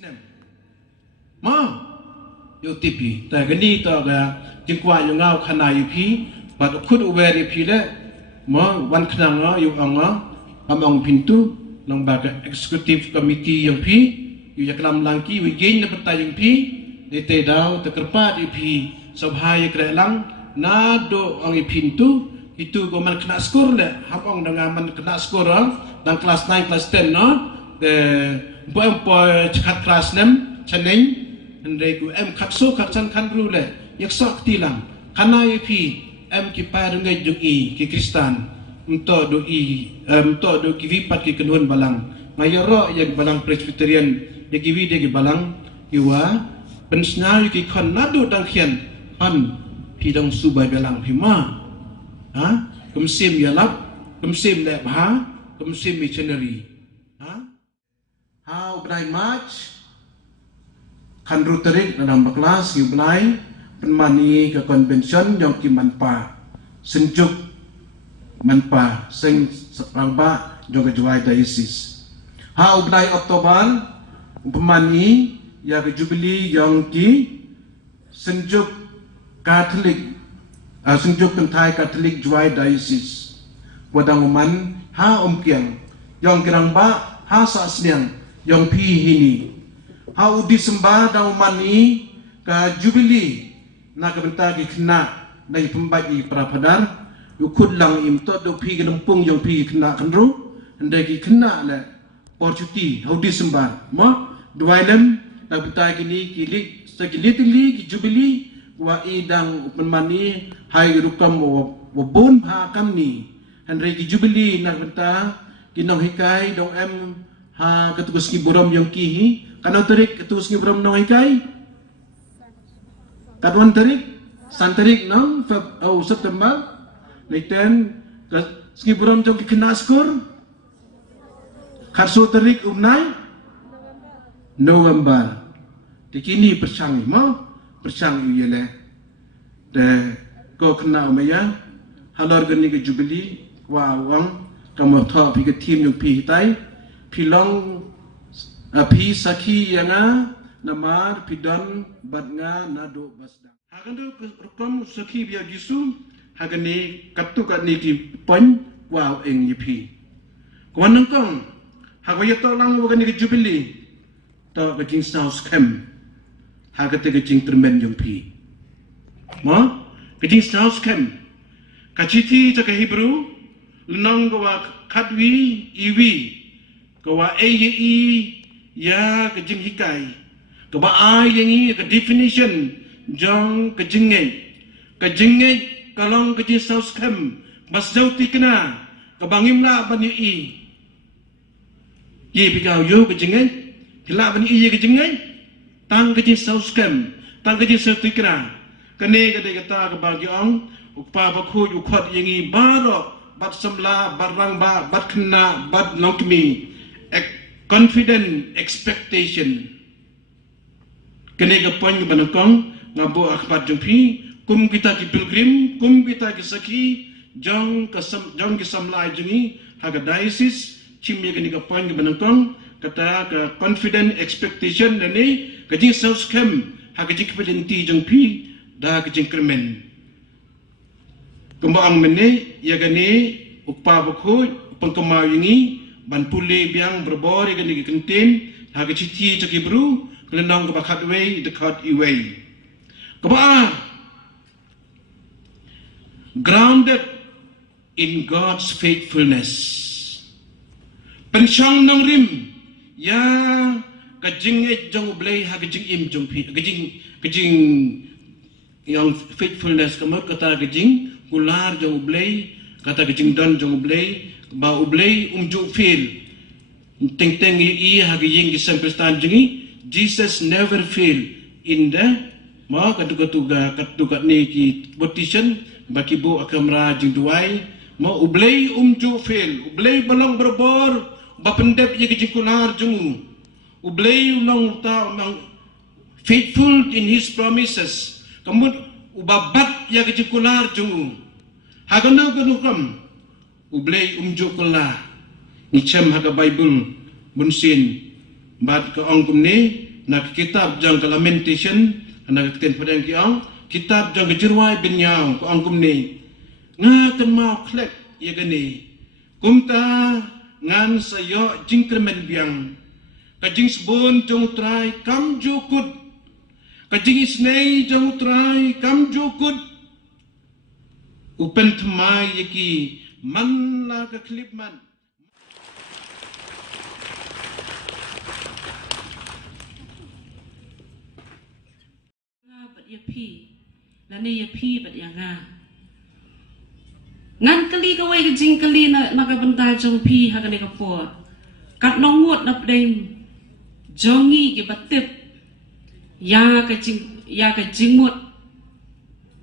nem ma yo tipi ta gani to ga jingkwa yo ngau khana yu phi bat khut uwe ri phi le ma wan khna yo anga among pintu long ba executive committee yang phi yu yaklam langki wi gain na pata yang phi de te dau te kerpa di phi sabha ye kre lang na do ang pintu itu go man kena skor le hapong dengan man kena skor dan kelas 9 kelas 10 no de boy kat kelas 6 chaneng ande ku em khat so khat chan khan ru le yak sok ti lang kana ye phi em ki pa ngai ju i ki kristan to do ki vi pat ki kenun balang mayoro ye balang presbyterian de ki vi de ki balang yuwa pensna ki khon na do dang khian han phi dong su bai balang phi ma ha kumsim yalap kumsim le bha kumsim missionary ha how by march kan rutarik dalam kelas yu blai penmani ke convention yang ki manpa senjuk manpa sing rangba jong ke juai diocese how by oktober penmani ya ke jubilee yang ki senjuk katolik senjuk kentai katolik juai diocese wadang uman ha kiang yang kirang ba ha sa sniang yang pi hini ha udi sembah dang uman ni ka jubilee na ka benta ki kena dai pembagi prapadar ukut lang im to do pi gelumpung yang pi kena kanru ndai ki kena le porcuti ha udi sembah ma duailem na benta kini kilik sekilitili ki jubilee wa idang penmani hai rukam wa bon ha kam ni henry ki jubilee na benta kinong hikai dong em ha ketugas ki borom yang ki kanau tarik ketugas ki borom nong hikai kadwan tarik santarik nong September niten ki borom jong ki kena skor karso tarik umnai November dikini persang mo persang yele de ko kena umaya halor gani ke jubilee wa wang kamu tho pi ke team yung pi tai pilong pi saki yana namar pidon badnga nado basda hagando kom saki bia jisu hagani katu ka ni ki pon wa eng yipi kwanang kong hagaya to lang wa gani ke jubilee to ke jing south camp hagate ke jing termen yung pi mo ke jing south camp kachiti ta ke hebrew lunang wa khatwi iwi ko wa ei ya ke jing hikai ko ba ai yang ke definition jong ke jingai kalong ke jing south camp bas jau tikna ke bangimla bani i ye bigau yo ke jingai kila bani i ke jingai tang ke jing south camp tang ke jing south tikna kene ke de kata ke bagi ong upa bakhu ukhot yangi baro bat samla barang ba bat kena bat nongkmi confident expectation kene ke poin ke banakong ngabo akhbat jumpi kum kita ki pilgrim kum kita ki saki jong ke samlai jungi haga diocese chimye kene ke poin ke banakong kata ke confident expectation dani ke jing south camp haga jing kepedenti jumpi da ke jing kremen kembang mene ya gani upa bakhu pengkemau ini ban pule biang berbor ya gani kentin haga citi caki bru kelenong ke bakat way dekat iway keba grounded in God's faithfulness pensyang nong rim ya kajing jong blay haga jing im jong pi kajing yang faithfulness kamu kata kajing kular jong ublay kata kejing don jong ublay ba ublay umju fail teng teng i hagi ying sampai jengi Jesus never fail in the ma katuga ni ki petition baki bu akamra jing duai ma ublay umju fail ublay balong berbor ba pendep ye kejing kular jong ublay nong ta faithful in his promises kamu ubabat ya kejing kular jong hagana ganukam ublay umjukulah ngicam haga Bible bunsin bad ka ongkum ni nak kitab jang Lamentation nak ten padang ki ang kitab jang jirwai binyang ko ang kumni nga kan mau klek ye gani kumta ngan sayo jingkremen biang ka jing sbon jong trai kam jukut ka jing isnei jong trai kam jukut upen tmai yeki man la ka klip man ya pi lani ya pi bat yang ngan kali ka wai jing kali na ka banta jong pi ha ka ni ka po kat nongut na pdeng jongi ki batip ya ka jingmut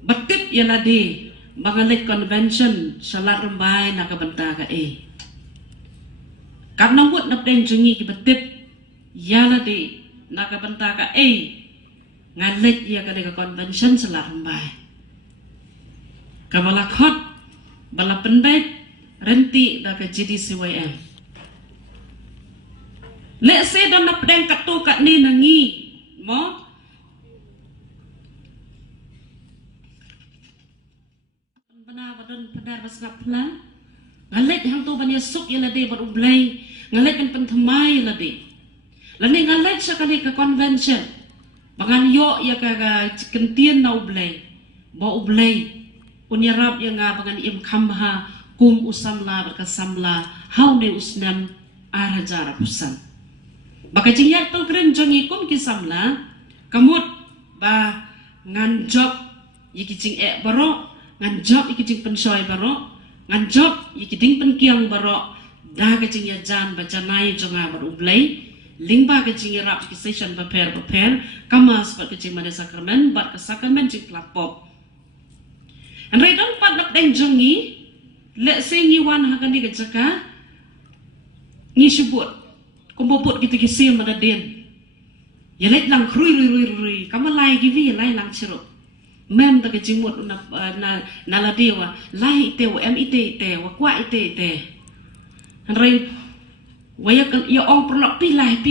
batip ya ladi bangalit convention salat rembai na ka banta ka kat nongut na pdeng jongi ki batip ya ladi na ka banta ka ngalit ya ka convention salat rembai ka balakot bala pendai renti da ka GDCYM le se don na pedang katu kat ni nangi mo bana badon pedar basnap la ngalit hang tu banya suk ya lade bar ublai ngalit kan penthmai lade lani ngalit sa kali ka convention bangan yo ya ka kentien na ublai bo ublai unyarap yang bangan im khamha kum usamla berkasamla haune usnam arajara pusan baka jingyak to kren jongi kum kisamla kamut ba nganjok yiki jing baro nganjok yiki jing pensoy baro nganjok yiki ding penkiang baro da ka jing ya jan ba janai jonga bar ublai lingba ka jing rap ki session prepare kamas ba ka jing made sakramen ba ka sakramen jing plapop Andai don pat nak deng jongi, le sengi wan hakan di kecaka, ngi sebut, kumpulput kita kisih mana den, ya let lang rui, kamu lai givi lai lang ceruk, mem tak kecimut na ladewa, lai ite wa ite wa kwa ite, andai, waya kan ya ong pernah pilai,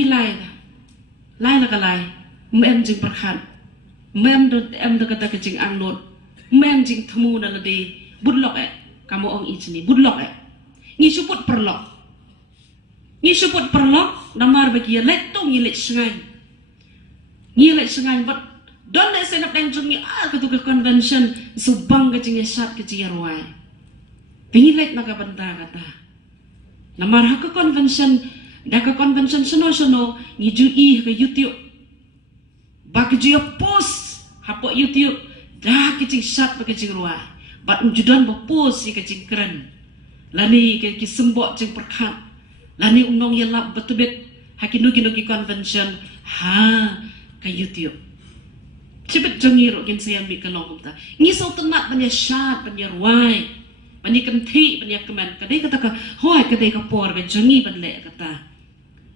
lai lah kalai, mem jing perhan, mem do kata kecing angnot. Mem jing temu na lade budlok kamu ong ichni budlok ngi suput perlok namar bagi let tong ngi let sengai but don le senap dang jungi ketuka convention subang ke jing sat ke jing ruai ngi let naga banta kata namar ha ke convention sono ngi jui ke YouTube bak ju post hapo YouTube dah kecing sat pakai kecing ruah, bat unjudan berpos si kecing keren, lani ke sembok cing perkat, lani unong yelap betubet hakinugi convention ke YouTube. Cepet jengir kin saya ambil kelong kita. Ngisau tenat banyak sat banyak ruai, banyak kenti banyak kemen. Kadai kata ke, hoi kadai kapor ke jengi banyak kata.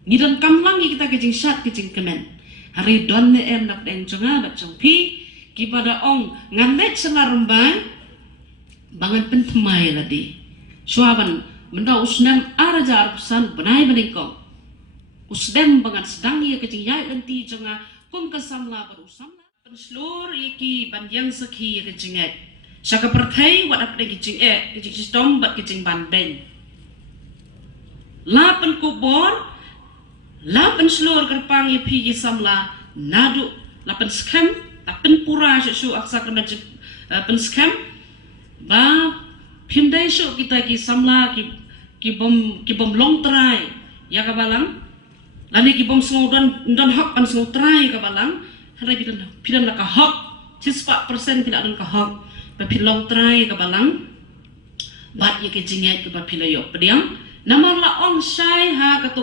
Ngidan kamlang kita kecing sat kecing kemen. Hari don ne nak deng jonga bat jong pi. Kepada ong ngalet selarembai bangan pentemai ladi suaban menda usnam araja arpusan benai beningkong usdem bangan sedang ia kecing yai lenti jonga kum kesamla berusamla penslur iki banjang sekhi kecing saka perthai wat ap kecing kecing sistem bat kecing bandeng la penkubor la penslur kerpang ia pi samla nadu la penskam pen pura su aksa kena pen scam ba pindai su kita ki samla ki bom long try ya ka balang lani ki bom sngau don hok pan sngau try ka balang hara pidan la ka hok 94% tidak don ka hok ba pin long try ka balang bat ye ke jingai ke ba pilayo pediang namar la ong sai ha ka to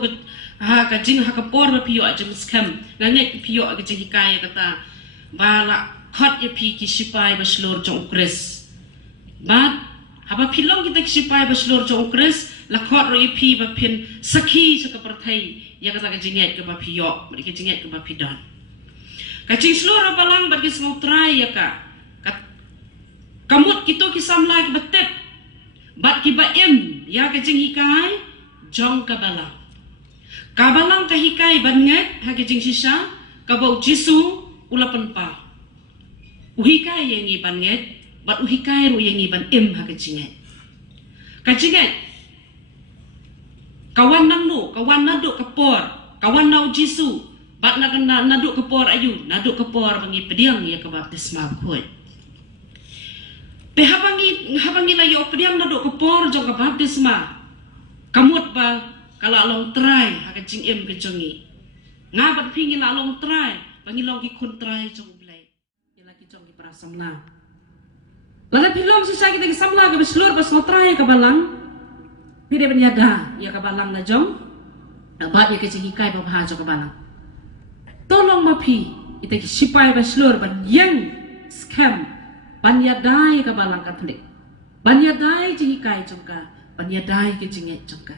ha ka jing ha ka por ba piyo ajam scam ngangai piyo ke jing hikaya kata bala khot ye pi ki sipai baslor jong ukres bat haba pilong kita ki sipai baslor jong ukres la khot ro ye pi ba pin sakhi sa ka perthai ya ka jingai ke ba piyo ba ki jingai ke ba pidan ka jing slor balang ba ki smau try ya ka kamut kito ki samla ki betet bat ki ba em ya ka jing hikai jong ka balang ka hikai ban ngat ha ki jing sisa kabau Jisu ulapan pa. Uhikai yang iban nget, bat uhikai ru yang iban ha kajinget. Kajinget, kawan nang kawan naduk kepor, kawan nau Jisu, bat naduk kepor ayu, naduk kepor bangi pediang ya ke baptisma kuat. Habangi layo pediang naduk kepor jong ke baptisma. Kamut ba kalau along try ha kajing kejongi. Ngabat pingi la along try, bangi long ki kun try jong blai. Ya lagi jong ki para samla. Lada pilong sisa kita ki samla ke beslur pas try ke balang. Pide benyada ya ke balang na jong. Nabat ya kajing kai ba ha jong ke balang. Tolong mapi kita ki sipai beslur ban yang scam banyadai ke balang Katolik. Banyadai jing kai jong ka, banyadai ke jing jong ka.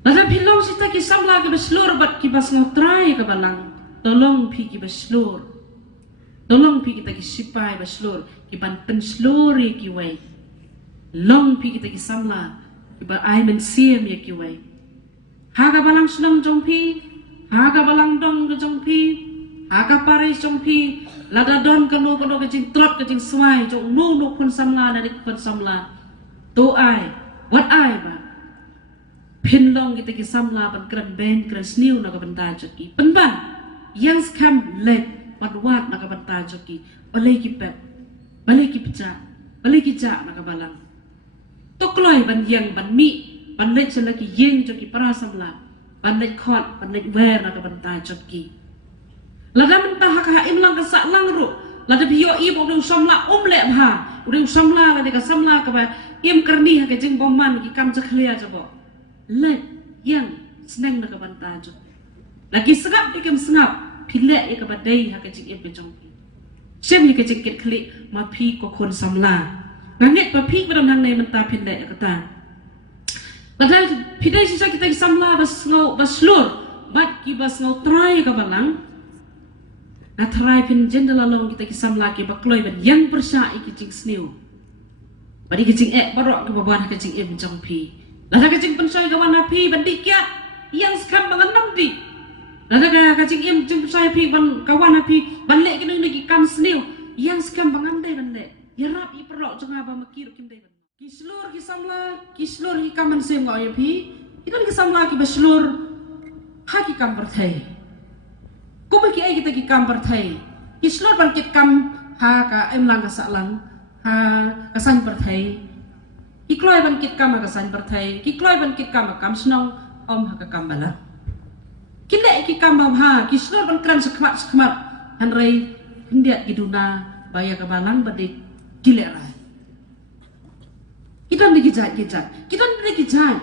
Lada pilong sita ki samla ke beslur bat ki bas ngotrai ke balang. Tolong pi ki beslur. Tolong pi kita ki sipai beslur. Ki ban pensluri ki wai. Long pi kita ki samla. Ki ba ai men siem ya ki wai. Haga balang slong jong pi. Haga balang dong ke jong pi. Haga pare jong pi. Lada don kanu ke jing trot ke jing swai. Jong nu kun samla na kun samla. To ai. What ai ba. Pinlong kita ki samla ban kran ben kran sniu na ka banta joki penban yang skam let wat wat na ka banta joki balai ki pet balai ki pecah balai ki ja na ka balang tokloi ban yang ban mi ban let sela ki yeng joki para samla ban let khot ban let wer na ka banta joki lada mentah ka imlang ka sa lang ru lada biyo i bo dong samla le bha dong samla la de ka samla ka ba im kerni ha ka jing boman ki kam jaklia jabo let yang senang nak bantajo. Lagi segap dikem sengap, pilek ya kabadai ha kecik em bejong. Sem ya kecik ket klik mapi ko kon samla. Nganget papi bedam nang nei menta pilek ya kata. Padahal pidai sisa kita samla bas ngau bas lur, bat ki bas ngau try ka balang. Na try pin jendela long kita ki samla ki bakloi ban yang persa kecik sniu. Badi kecik barok ke baban kecik em bejong pi. Lada kacing pensai kawan api bandik kiat yang sekam mengenam di. Lada kacing im jeng pensai api kawan api balik kena lagi kam seniu yang sekam mengandai balik. Ya rap i perlok jeng apa makir kim dai. Kislur kisamla kislur hi kaman sem ngau api. Kita kisamla ki beslur haki kam berthai. Ko bagi ai kita ki kam berthai. Kislur bangkit kam ha ka em lang ka salang ha kasan berthai. Kikloi ban kit kam akasan berthai, kikloi ban kit kam akam snong om hakam bala. Kile ki kam ha, kislor ban kran sekhmat han rei hendiat giduna baya ka balang bade kile rai. Kita ndi gijat kita ndi gijat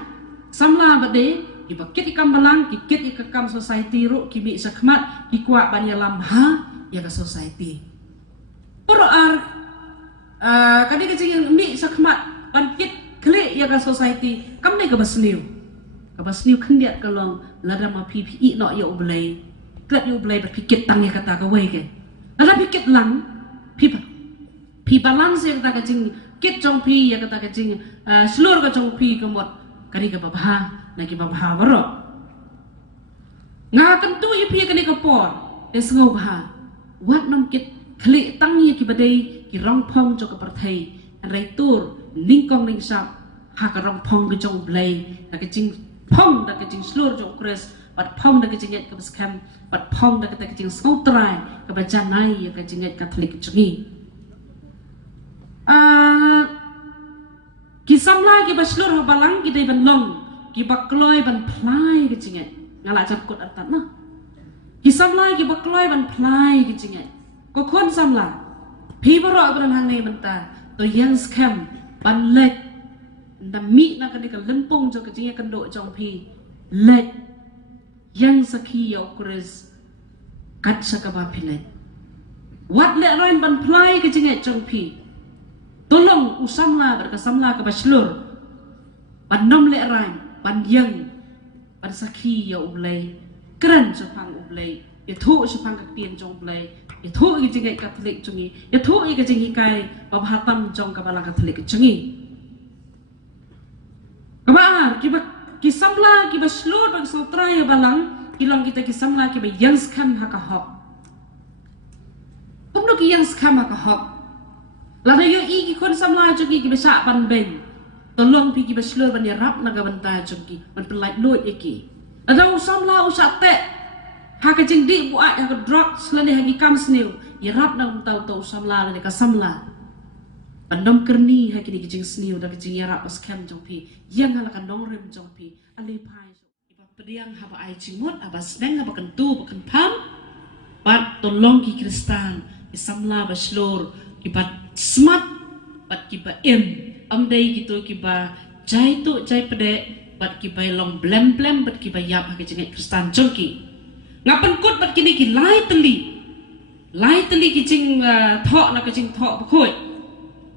samla bade ibakit ikam balang kikit ikam society ru kimi sekhmat dikuat ban yalam ha ya ka society. Poro ar kadi kecing mi sekhmat pankit klik ya ka society kam ne ka basniu khendiat ka long lada ma ppi no ya ublai klat yu ublai ba pikit tang ya kata ka wei ke lada pikit lang pi balance ya kata ka jing kit jong pi ya kata ka jing slur ka jong pi ka mot kari ka babha na ki babha baro nga kan tu pi ka ni ka por es ngau ba wat nam kit klik tang ya ki badai ki rong phong jo ka parthai rai tur ningkong ning sap hakarong pong ke jong blai da ke jing pong da ke jing slur jong kres bat pong da ke jing ke skam bat pong da ke jing skotrai ke bajanai ya ke jing Katolik jengi ki samla ki baslur balang ki dai ban long ki bakloi ban plai ke jing ngala jap kot artat na ki samla ki bakloi ban plai ke jing ko kon samla pi baro ban hang nei menta to yang skam ban let da mi na ka dikal lempong jo ka jinga kando jong pi let yang sakhi ya ukres kat saka ba philet wat le roin ban plai ka jinga jong pi tolong usamla ber ka samla ka baslur ban nom le rain ban yang ban sakhi ya ublai kran chapang ublai ya thu chapang ka tien jong ublai ya thu ki jinga Katolik jongi ya thu ki jinga kai ba hatam jong ka balang Katolik jongi Kabar, ki samla ki baslur bang sotra ya balang kilong kita kisamla ki ba yang skam hakahok kumno ki yang skam hakahok la yo i ki kon samla jogi ki besa ban ben tolong pi ki beslo ban ya rap naga banta jogi man pelai loit iki la samla usa te haka jing di bu a haka drop selane hagi kam snew ya rap nang tau samla la ka samla bandom kerni haki ni jing snew da jing ya rap skam jogi yang hala kan dong rem jogi ali pai pediang haba ai cimut aba sneng aba kentu bakan pam bat tolong ki kristan isamla baslor ki bat smart bat ki ba amdai gitu ki ba jai tu jai pede bat ki ba long blem bat ki ba yap ha ki kristan jongki ngapan kut bat kini ki lai teli ki jing thok na ka jing thok khoi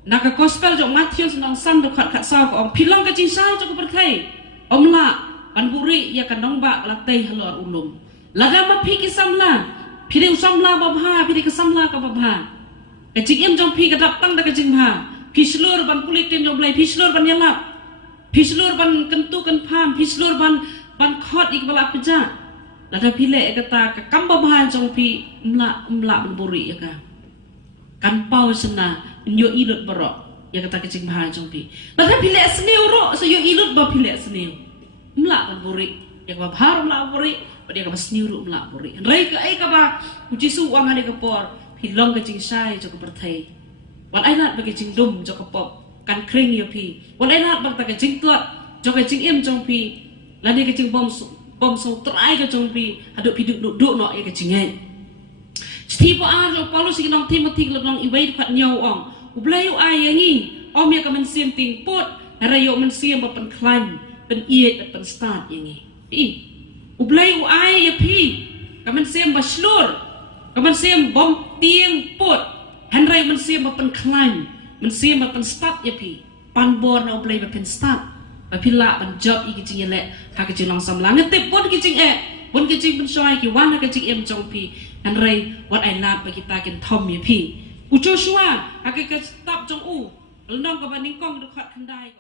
na ka gospel jong Matthew nong sam do khat sa ko om pilong ka jing sa jo ko perthai om la Panburi ya kanong ba latay halor ulum. Lada ma pi kisamla. Pide usamla babha, pide kisamla ka babha. Kajing em jong pi kadap tang da kajing ha. Pislur ban kulit tem jong blai, pislur ban yalap. Pislur ban kentu kan pam, pislur ban khot ik bala peja. Lada pile kata ka kam babha jong pi umla panburi ya ka. Kan pau sena nyo ilut barok. Ya kata kajing ha jong pi. Lada pile sneu ro so yo ilut ba pile sneu. Mla buri ya ka bhar mla buri dia ka basniuru mla buri rai ka ai ka ba ujisu wang hari ka por pilong ka jing sai jo ka perthai wan ai lat ba ka jing dum jo ka pop kan kring yo pi wan ai lat ba ta ka jing tuat jo ka jing em jong pi la ni ka jing bom so trai ka jong pi adu pi du no ya ka jing ai stipo a jo paulus ki nong timothy lo nong iwai phat nyau ong ublai u ai yangi om ya ka men sim ting pot rai yo men sim ba pan klan pen iet pen start yang ni ublai u ai ya pi kaman sem baslur kaman sem bom tiang pot hanrai man sem pen klan man sem pen start ya pi pan bor na ublai pen start ba pila ban job i kijing le ha kijing long sam lang tip bon kijing bon kijing pen soi ki wan ha kijing em jong pi hanrai what I love ba kita kin thom ya pi u joshua ha ka stop jong u lnom ka ban ning kong du khat khandai